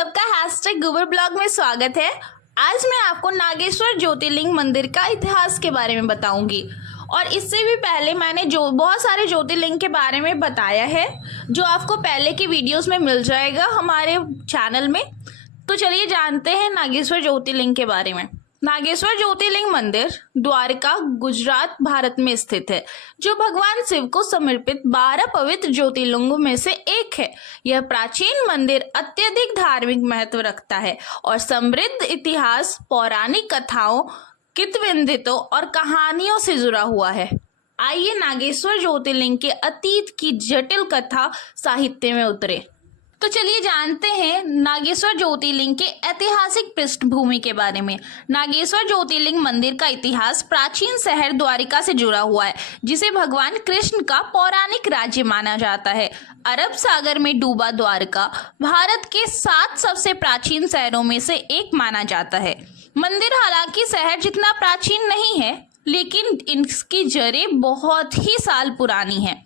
सबका hashtag Google blog में स्वागत है। आज मैं आपको नागेश्वर ज्योतिर्लिंग मंदिर का इतिहास के बारे में बताऊंगी और इससे भी पहले मैंने बहुत सारे ज्योतिर्लिंग के बारे में बताया है जो आपको पहले की वीडियोस में मिल जाएगा हमारे चैनल में। तो चलिए जानते हैं नागेश्वर ज्योतिर्लिंग के बारे में। नागेश्वर ज्योतिर्लिंग मंदिर द्वारका, गुजरात, भारत में स्थित है, जो भगवान शिव को समर्पित 12 पवित्र ज्योतिर्लिंगों में से एक है। यह प्राचीन मंदिर अत्यधिक धार्मिक महत्व रखता है और समृद्ध इतिहास, पौराणिक कथाओं, किंवदंतियों और कहानियों से जुड़ा हुआ है। आइए नागेश्वर ज्योतिर्लिंग के अतीत की जटिल कथा साहित्य में उतरे। तो चलिए जानते हैं नागेश्वर ज्योतिर्लिंग के ऐतिहासिक पृष्ठभूमि के बारे में। नागेश्वर ज्योतिर्लिंग मंदिर का इतिहास प्राचीन शहर द्वारिका से जुड़ा हुआ है, जिसे भगवान कृष्ण का पौराणिक राज्य माना जाता है। अरब सागर में डूबा द्वारका भारत के 7 सबसे प्राचीन शहरों में से एक माना जाता है। मंदिर हालांकि शहर जितना प्राचीन नहीं है, लेकिन इसकी जड़ें बहुत ही साल पुरानी हैं।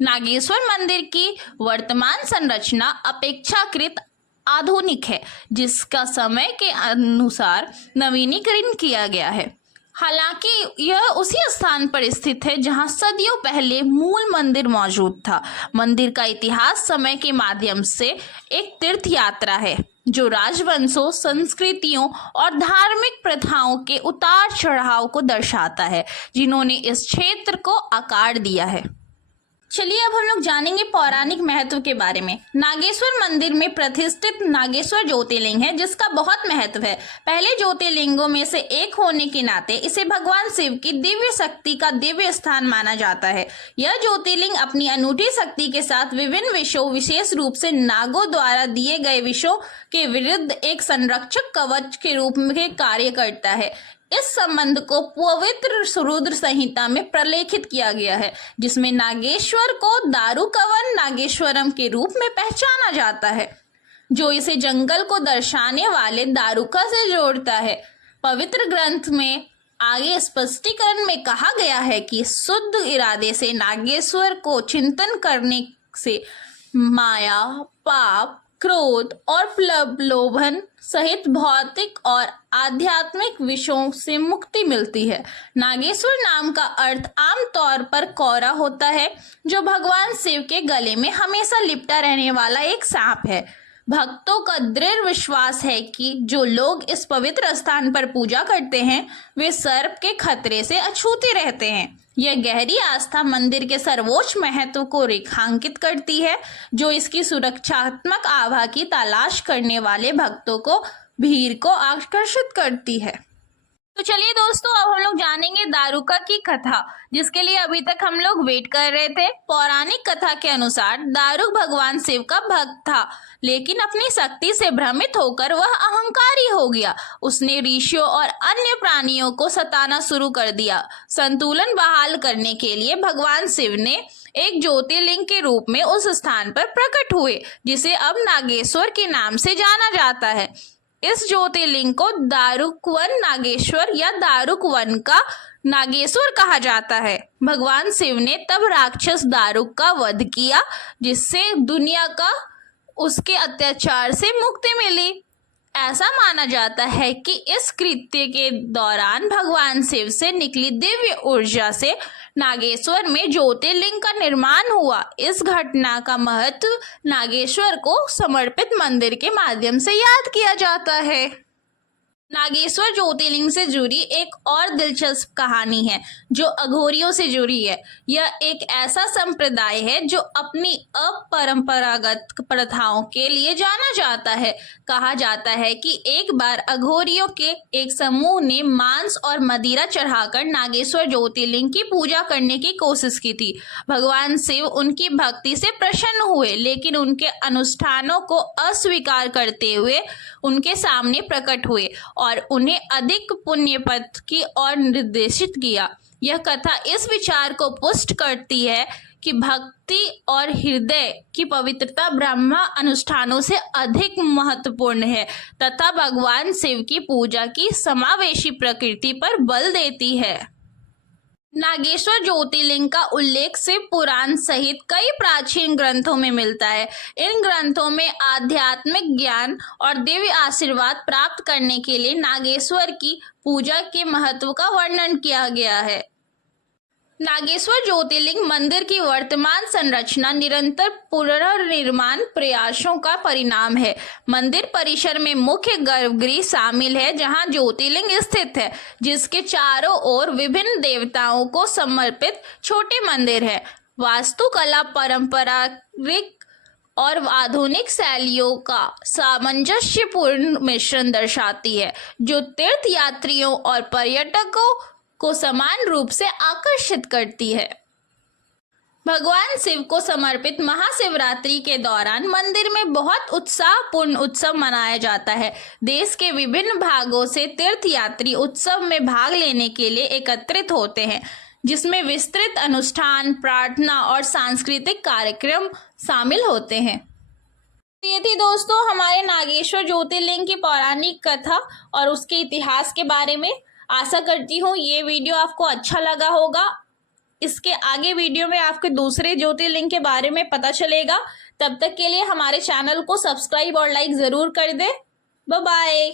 नागेश्वर मंदिर की वर्तमान संरचना अपेक्षाकृत आधुनिक है, जिसका समय के अनुसार नवीनीकरण किया गया है। हालांकि यह उसी स्थान पर स्थित है जहां सदियों पहले मूल मंदिर मौजूद था। मंदिर का इतिहास समय के माध्यम से एक तीर्थ यात्रा है, जो राजवंशों, संस्कृतियों और धार्मिक प्रथाओं के उतार चढ़ाव को दर्शाता है, जिन्होंने इस क्षेत्र को आकार दिया है। चलिए अब हम लोग जानेंगे पौराणिक महत्व के बारे में। नागेश्वर मंदिर में प्रतिष्ठित नागेश्वर ज्योतिर्लिंग है, जिसका बहुत महत्व है। पहले ज्योतिर्लिंगों में से एक होने के नाते इसे भगवान शिव की दिव्य शक्ति का दिव्य स्थान माना जाता है। यह ज्योतिर्लिंग अपनी अनूठी शक्ति के साथ विभिन्न विषयों, विशेष रूप से नागों द्वारा दिए गए विषयों के विरुद्ध एक संरक्षक कवच के रूप में कार्य करता है। इस संबंध को पवित्र रुद्र संहिता में प्रलेखित किया गया है, जिसमें नागेश्वर को दारुकवन नागेश्वरम के रूप में पहचाना जाता है, जो इसे जंगल को दर्शाने वाले दारुका से जोड़ता है। पवित्र ग्रंथ में आगे स्पष्टीकरण में कहा गया है कि शुद्ध इरादे से नागेश्वर को चिंतन करने से माया, पाप, क्रोध और प्रलोभन सहित भौतिक और आध्यात्मिक विषयों से मुक्ति मिलती है। नागेश्वर नाम का अर्थ आमतौर पर कौरा होता है, जो भगवान शिव के गले में हमेशा लिपटा रहने वाला एक सांप है। भक्तों का दृढ़ विश्वास है कि जो लोग इस पवित्र स्थान पर पूजा करते हैं, वे सर्प के खतरे से अछूते रहते हैं। यह गहरी आस्था मंदिर के सर्वोच्च महत्व को रेखांकित करती है, जो इसकी सुरक्षात्मक आभा की तलाश करने वाले भक्तों को भीड़ को आकर्षित करती है। तो चलिए दोस्तों, अब हम लोग जानेंगे दारुका की कथा, जिसके लिए अभी तक हम लोग वेट कर रहे थे। पौराणिक कथा के अनुसार दारुक भगवान शिव का भक्त था, लेकिन अपनी शक्ति से भ्रमित होकर वह अहंकारी हो गया। उसने ऋषियों और अन्य प्राणियों को सताना शुरू कर दिया। संतुलन बहाल करने के लिए भगवान शिव ने एक ज्योतिर्लिंग के रूप में उस स्थान पर प्रकट हुए, जिसे अब नागेश्वर के नाम से जाना जाता है। इस ज्योतिर्लिंग को दारुकवन नागेश्वर या दारुकवन का नागेश्वर कहा जाता है। भगवान शिव ने तब राक्षस दारुक का वध किया, जिससे दुनिया का उसके अत्याचार से मुक्ति मिली। ऐसा माना जाता है कि इस कृत्य के दौरान भगवान शिव से निकली दिव्य ऊर्जा से नागेश्वर में ज्योतिर्लिंग का निर्माण हुआ। इस घटना का महत्व नागेश्वर को समर्पित मंदिर के माध्यम से याद किया जाता है। नागेश्वर ज्योतिर्लिंग से जुड़ी एक और दिलचस्प कहानी है, जो अघोरियों से जुड़ी है। यह एक ऐसा संप्रदाय है जो अपनी अपरंपरागत प्रथाओं के लिए जाना जाता है। कहा जाता है कि एक बार अघोरियों के एक समूह ने मांस और मदिरा चढ़ाकर नागेश्वर ज्योतिर्लिंग की पूजा करने की कोशिश की थी। भगवान शिव उनकी भक्ति से प्रसन्न हुए, लेकिन उनके अनुष्ठानों को अस्वीकार करते हुए उनके सामने प्रकट हुए और उन्हें अधिक पुण्य पथ की ओर निर्देशित किया। यह कथा इस विचार को पुष्ट करती है कि भक्ति और हृदय की पवित्रता ब्रह्म अनुष्ठानों से अधिक महत्वपूर्ण है तथा भगवान शिव की पूजा की समावेशी प्रकृति पर बल देती है। नागेश्वर ज्योतिर्लिंग का उल्लेख शिव पुराण सहित कई प्राचीन ग्रंथों में मिलता है। इन ग्रंथों में आध्यात्मिक ज्ञान और दिव्य आशीर्वाद प्राप्त करने के लिए नागेश्वर की पूजा के महत्व का वर्णन किया गया है। नागेश्वर ज्योतिर्लिंग मंदिर की वर्तमान संरचना निरंतर पुनर्निर्माण प्रयासों का परिणाम है। मंदिर परिसर में मुख्य गर्भगृह शामिल है, जहां ज्योतिर्लिंग स्थित है, जिसके चारों ओर विभिन्न देवताओं को समर्पित छोटे मंदिर है। वास्तुकला पारंपरिक और आधुनिक शैलियों का सामंजस्यपूर्ण मिश्रण दर्शाती है, जो तीर्थयात्रियों और पर्यटकों को समान रूप से आकर्षित करती है। भगवान शिव को समर्पित महाशिवरात्रि के दौरान मंदिर में बहुत उत्साहपूर्ण उत्सव मनाया जाता है। देश के विभिन्न भागों से तीर्थयात्री उत्सव में भाग लेने के लिए एकत्रित होते हैं, जिसमें विस्तृत अनुष्ठान, प्रार्थना और सांस्कृतिक कार्यक्रम शामिल होते हैं। ये थी दोस्तों हमारे नागेश्वर ज्योतिर्लिंग की पौराणिक कथा और उसके इतिहास के बारे में। आशा करती हूँ ये वीडियो आपको अच्छा लगा होगा। इसके आगे वीडियो में आपके दूसरे ज्योतिर्लिंग के बारे में पता चलेगा। तब तक के लिए हमारे चैनल को सब्सक्राइब और लाइक ज़रूर कर दें। Bye bye.